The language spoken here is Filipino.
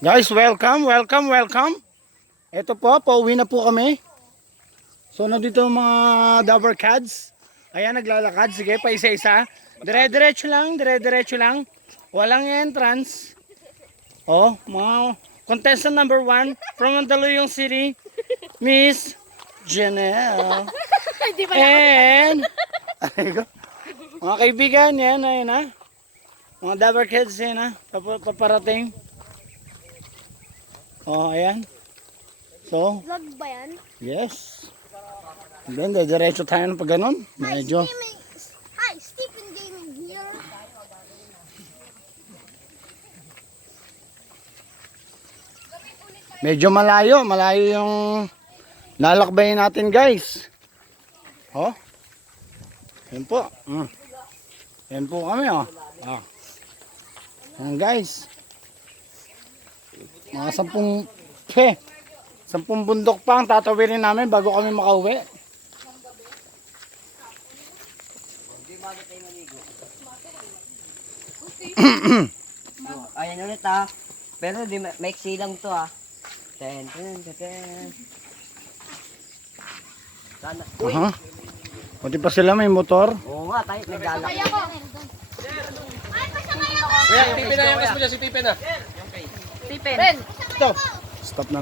Guys, welcome, welcome, welcome. Ito po, pauwi na po kami. So, nandito ang mga Dabber Cats. Ayan, naglalakad. Sige, pa isa-isa. Dire-diretso lang, dire-diretso lang. Walang entrance. Oh, mga contestant number 1 from Mandaluyong City, Miss Janelle. And, mga kaibigan, yan, ayan na. Mga Dabber Cats, yan na. Paparating. Oh, ayan. So, Vlog ba yan? yes. And then, diretso tayo ng pag ganun. Medyo. Hi, Stephen Gaming here. Medyo malayo. Malayo yung lalakbayin natin, guys. Oh. Yan po. Yan po kami, oh. Ah. Yan, guys. Mga 10 bundok pa ang tatawirin namin bago kami makauwi. Ayan ulit Pero di maiksi lang to Ten. Sana. Uy! Pati pa sila may motor. Oo nga, tayo naglalak. Ay, pasakay ako! Kuya, tipin na yung kas mo dyan, si tipin na. Tipin. Ito. Stop na.